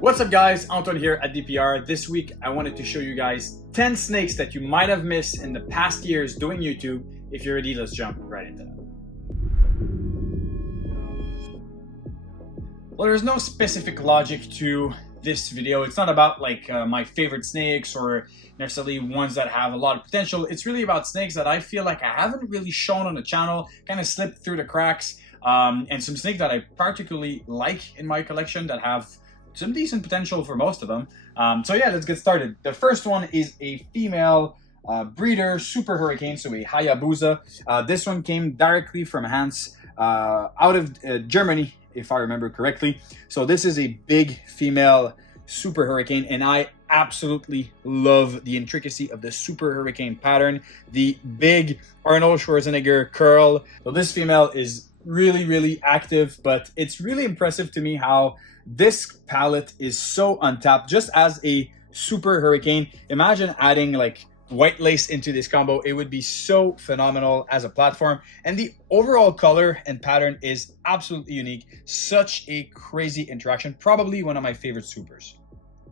What's up guys, Anton here at DPR. This week I wanted to show you guys 10 snakes that you might have missed in the past years doing YouTube. If you're ready, let's jump right into that. Well, there's no specific logic to this video. It's not about my favorite snakes or necessarily ones that have a lot of potential. It's really about snakes that I feel like I haven't really shown on the channel, kind of slipped through the cracks, and some snakes that I particularly like in my collection that have some decent potential for most of them. So yeah, let's get started. The first one is a female breeder super hurricane, so a Hayabusa. This one came directly from Hans out of Germany, if I remember correctly. So this is a big female super hurricane, and I absolutely love the intricacy of the super hurricane pattern, the big Arnold Schwarzenegger curl. So this female is really active, but it's really impressive to me how this palette is so untapped. Just as a super hurricane, imagine adding like white lace into this combo. It would be so phenomenal as a platform, and the overall color and pattern is absolutely unique. Such a crazy interaction, probably one of my favorite supers.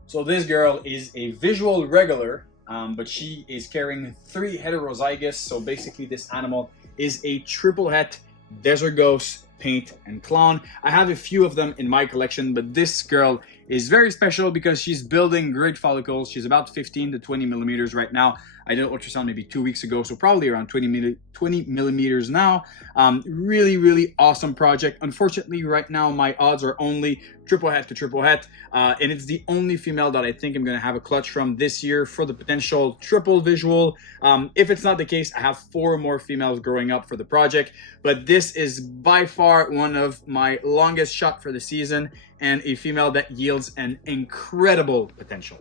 So this girl is a visual regular, but she is carrying 3 heterozygous. So basically this animal is a triple het desert ghost, paint, and clown. I have a few of them in my collection, but this girl is very special because she's building great follicles. She's about 15 to 20 millimeters right now. I did ultrasound maybe 2 weeks ago, so probably around 20 millimeters now. Really awesome project. Unfortunately, right now my odds are only triple het to triple het, and it's the only female that I think I'm going to have a clutch from this year for the potential triple visual. If it's not the case, I have 4 more females growing up for the project, but this is by far one of my longest shot for the season, and a female that yields an incredible potential.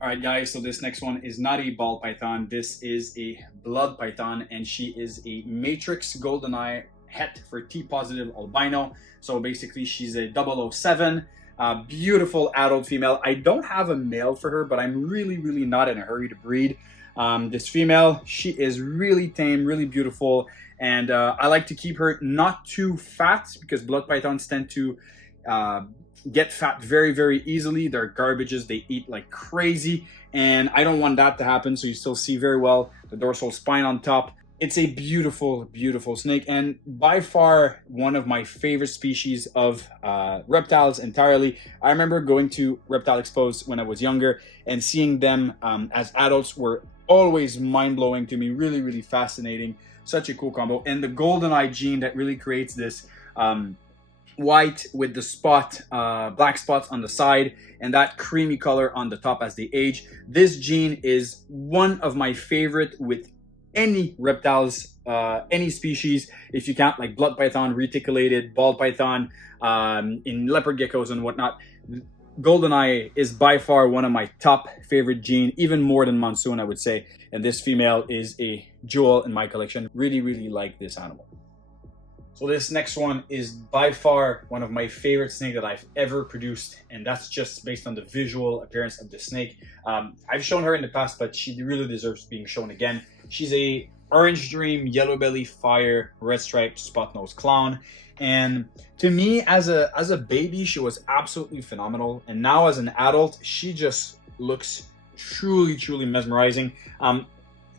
Alright guys, so this next one is not a ball python. This is a blood python, and she is a matrix goldeneye het for T positive albino. So basically she's a 007, beautiful adult female. I don't have a male for her, but I'm really not in a hurry to breed. This female, she is really tame, really beautiful, and I like to keep her not too fat because blood pythons tend to get fat very easily. They're garbages, they eat like crazy, and I don't want that to happen. So you still see very well the dorsal spine on top. It's a beautiful snake, and by far one of my favorite species of reptiles entirely. I remember going to Reptile Expos when I was younger, and seeing them as adults were always mind-blowing to me. Really fascinating. Such a cool combo, and the goldeneye gene that really creates this white with the black spots on the side, and that creamy color on the top as they age. This gene is one of my favorite with any reptiles, any species, if you count like blood python, reticulated, ball python, in leopard geckos and whatnot. Goldeneye is by far one of my top favorite gene, even more than Monsoon, I would say. And this female is a jewel in my collection. Really like this animal. So this next one is by far one of my favorite snake that I've ever produced, and that's just based on the visual appearance of the snake. I've shown her in the past, but she really deserves being shown again. She's a Orange Dream, Yellowbelly, Fire, Red Stripe, Spot Nose Clown. And to me, as a baby, she was absolutely phenomenal. And now as an adult, she just looks truly mesmerizing.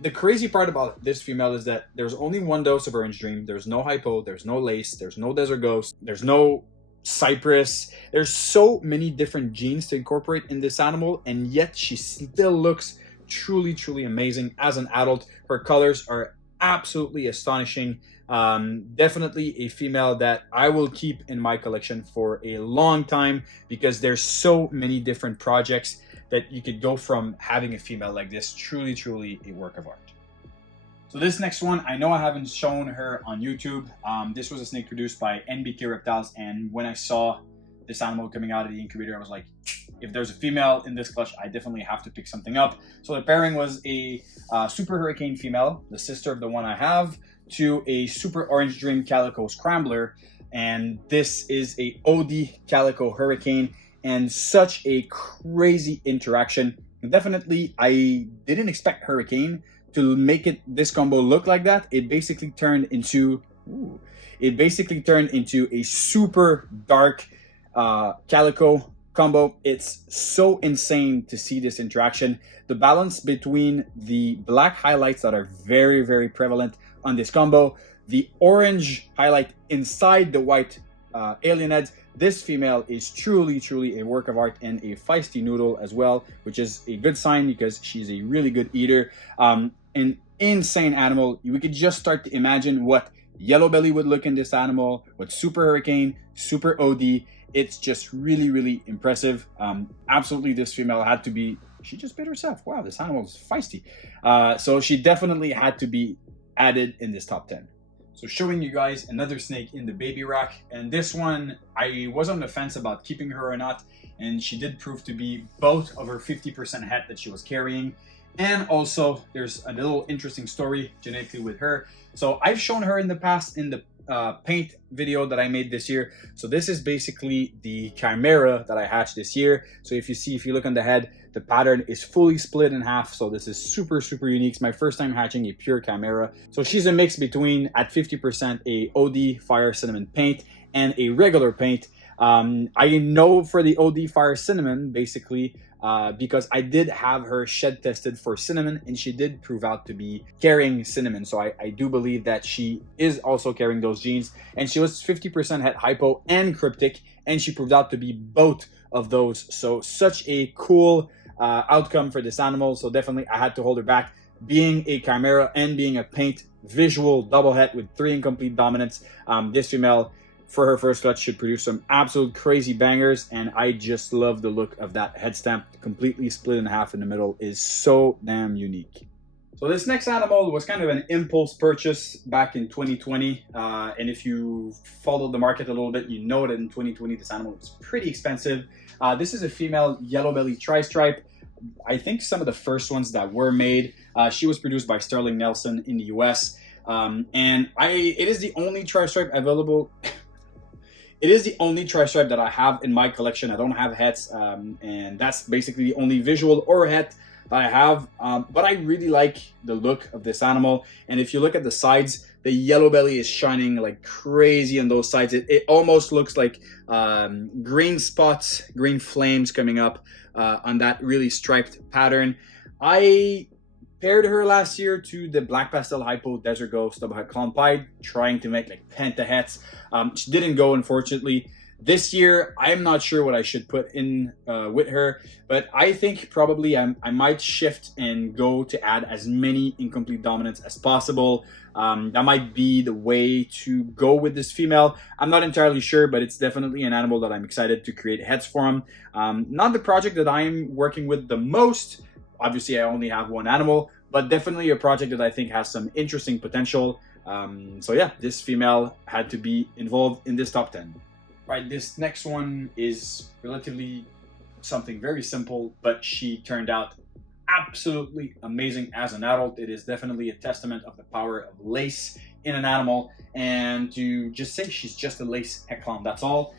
The crazy part about this female is that there's only 1 dose of Orange Dream. There's no hypo, there's no lace, there's no desert ghost, there's no cypress. There's so many different genes to incorporate in this animal, and yet she still looks truly amazing as an adult. Her colors are absolutely astonishing. Definitely a female that I will keep in my collection for a long time, because there's so many different projects that you could go from having a female like this. Truly a work of art. So this next one, I know I haven't shown her on YouTube. This was a snake produced by NBK Reptiles, and when I saw this animal coming out of the incubator, I was like, if there's a female in this clutch, I definitely have to pick something up. So the pairing was a super hurricane female, the sister of the one I have, to a super Orange Dream calico scrambler, and this is a OD calico hurricane, and such a crazy interaction. Definitely, I didn't expect hurricane to make this combo look like that. It basically turned into a super dark calico combo. It's so insane to see this interaction. The balance between the black highlights that are very, very prevalent on this combo, the orange highlight inside the white alien heads. This female is truly, truly a work of art and a feisty noodle as well, which is a good sign because she's a really good eater. An insane animal. We could just start to imagine what Yellowbelly would look in this animal, what Super Hurricane, Super OD. It's just really, really impressive. Absolutely, this female had to be, she just bit herself. Wow, this animal is feisty. So she definitely had to be added in this top 10. So showing you guys another snake in the baby rack. And this one, I was on the fence about keeping her or not. And she did prove to be both of her 50% head that she was carrying. And also, there's a little interesting story genetically with her. So I've shown her in the past in the paint video that I made this year. So this is basically the Chimera that I hatched this year. So if you look on the head, the pattern is fully split in half. So this is super, super unique. It's my first time hatching a pure Chimera. So she's a mix between, at 50%, a OD Fire Cinnamon paint and a regular paint. I know for the OD Fire Cinnamon, basically, because I did have her shed tested for cinnamon and she did prove out to be carrying cinnamon. So I do believe that she is also carrying those genes, and she was 50% het hypo and cryptic, and she proved out to be both of those. So such a cool outcome for this animal. So definitely I had to hold her back. Being a Chimera and being a paint visual double het with 3 incomplete dominants, this female for her first clutch should produce some absolute crazy bangers, and I just love the look of that head stamp completely split in half in the middle. Is so damn unique. So this next animal was kind of an impulse purchase back in 2020, and if you followed the market a little bit, you know that in 2020 this animal was pretty expensive. This is a female Yellowbelly tri-stripe. I think some of the first ones that were made. She was produced by Sterling Nelson in the US, and it is the only tri-stripe available. It is the only tri-stripe that I have in my collection. I don't have hets, and that's basically the only visual or het that I have. But I really like the look of this animal. And if you look at the sides, the Yellowbelly is shining like crazy on those sides. It almost looks like green spots, green flames coming up on that really striped pattern. I paired her last year to the Black Pastel Hypo Desert Ghost Double Het Clown Pied, trying to make like pentahets. She didn't go, unfortunately. This year, I'm not sure what I should put in with her, but I think probably I might shift and go to add as many incomplete dominants as possible. That might be the way to go with this female. I'm not entirely sure, but it's definitely an animal that I'm excited to create heads for him. Not the project that I'm working with the most. Obviously, I only have one animal, but definitely a project that I think has some interesting potential. So yeah, this female had to be involved in this top 10. Right, this next one is relatively something very simple, but she turned out absolutely amazing as an adult. It is definitely a testament of the power of lace in an animal, and to just say she's just a lace het clown, that's all.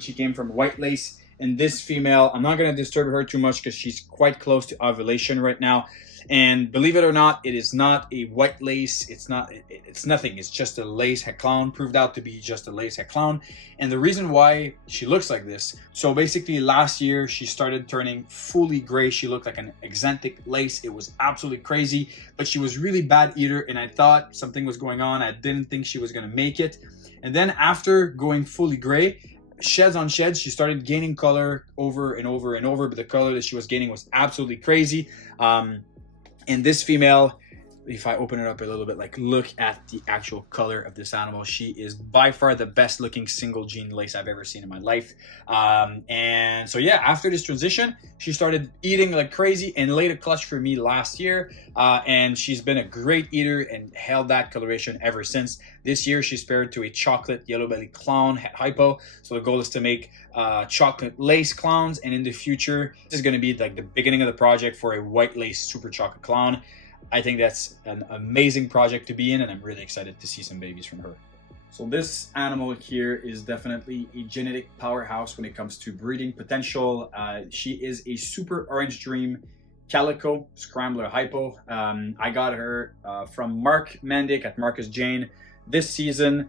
She came from white lace. And this female, I'm not going to disturb her too much because she's quite close to ovulation right now. And believe it or not, it is not a white lace. It's nothing. It's just a lace het clown. Proved out to be just a lace het clown. And the reason why she looks like this, so basically last year she started turning fully gray. She looked like an exantic lace. It was absolutely crazy, but she was really bad eater, and I thought something was going on. I didn't think she was going to make it. And then after going fully gray, sheds on sheds, she started gaining color over and over and over, but the color that she was gaining was absolutely crazy. And this female, if I open it up a little bit, like look at the actual color of this animal. She is by far the best looking single gene lace I've ever seen in my life. And so yeah, after this transition, she started eating like crazy and laid a clutch for me last year. And she's been a great eater and held that coloration ever since. This year, she's paired to a chocolate Yellowbelly clown het hypo. So the goal is to make chocolate lace clowns. And in the future, this is going to be like the beginning of the project for a white lace super chocolate clown. I think that's an amazing project to be in, and I'm really excited to see some babies from her. So this animal here is definitely a genetic powerhouse when it comes to breeding potential. She is a super orange dream calico scrambler hypo. I got her from Mark Mendick at Marcus Jane this season.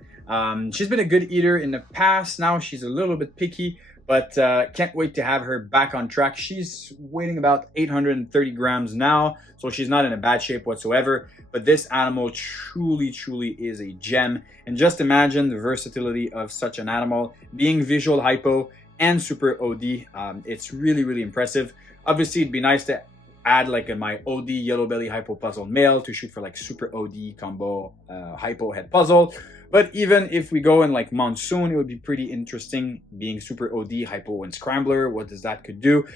She's been a good eater in the past. Now she's a little bit picky, but can't wait to have her back on track. She's weighing about 830 grams now, so she's not in a bad shape whatsoever. But this animal truly is a gem. And just imagine the versatility of such an animal, being visual hypo and super OD. It's really impressive. Obviously, it'd be nice to add like my OD Yellowbelly hypo puzzle male to shoot for like super OD combo hypo head puzzle. But even if we go in like monsoon, it would be pretty interesting being super OD hypo and scrambler. What does that could do?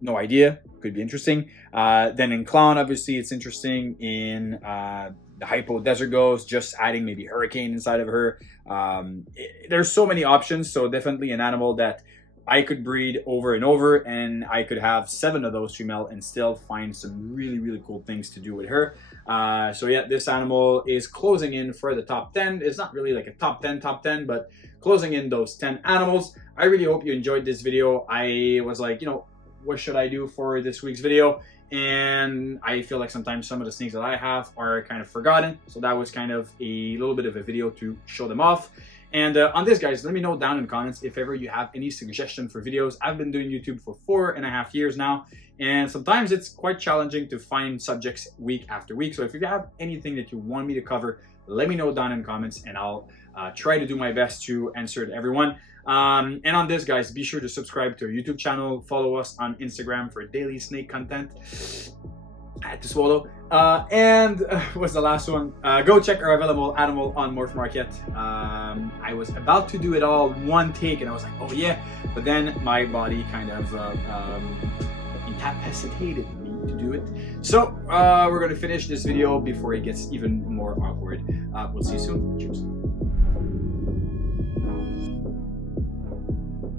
No idea. Could be interesting. Then in clown, obviously it's interesting. In the hypo desert ghost, just adding maybe hurricane inside of her. There's so many options. So definitely an animal that I could breed over and over, and I could have 7 of those female and still find some really cool things to do with her. So yeah, this animal is closing in for the top 10. It's not really like a top 10, but closing in those 10 animals. I really hope you enjoyed this video. I was like, you know, what should I do for this week's video? And I feel like sometimes some of the snakes that I have are kind of forgotten. So that was kind of a little bit of a video to show them off. And on this, guys, let me know down in the comments if ever you have any suggestion for videos. I've been doing YouTube for 4.5 years now, and sometimes it's quite challenging to find subjects week after week. So if you have anything that you want me to cover, let me know down in the comments, and I'll try to do my best to answer to everyone. And on this, guys, be sure to subscribe to our YouTube channel. Follow us on Instagram for daily snake content. I had to swallow. And what's the last one? Go check our available animal on Morph Market. I was about to do it all one take, and I was like, oh yeah, but then my body kind of incapacitated me to do it. So we're gonna finish this video before it gets even more awkward. We'll see you soon. Cheers.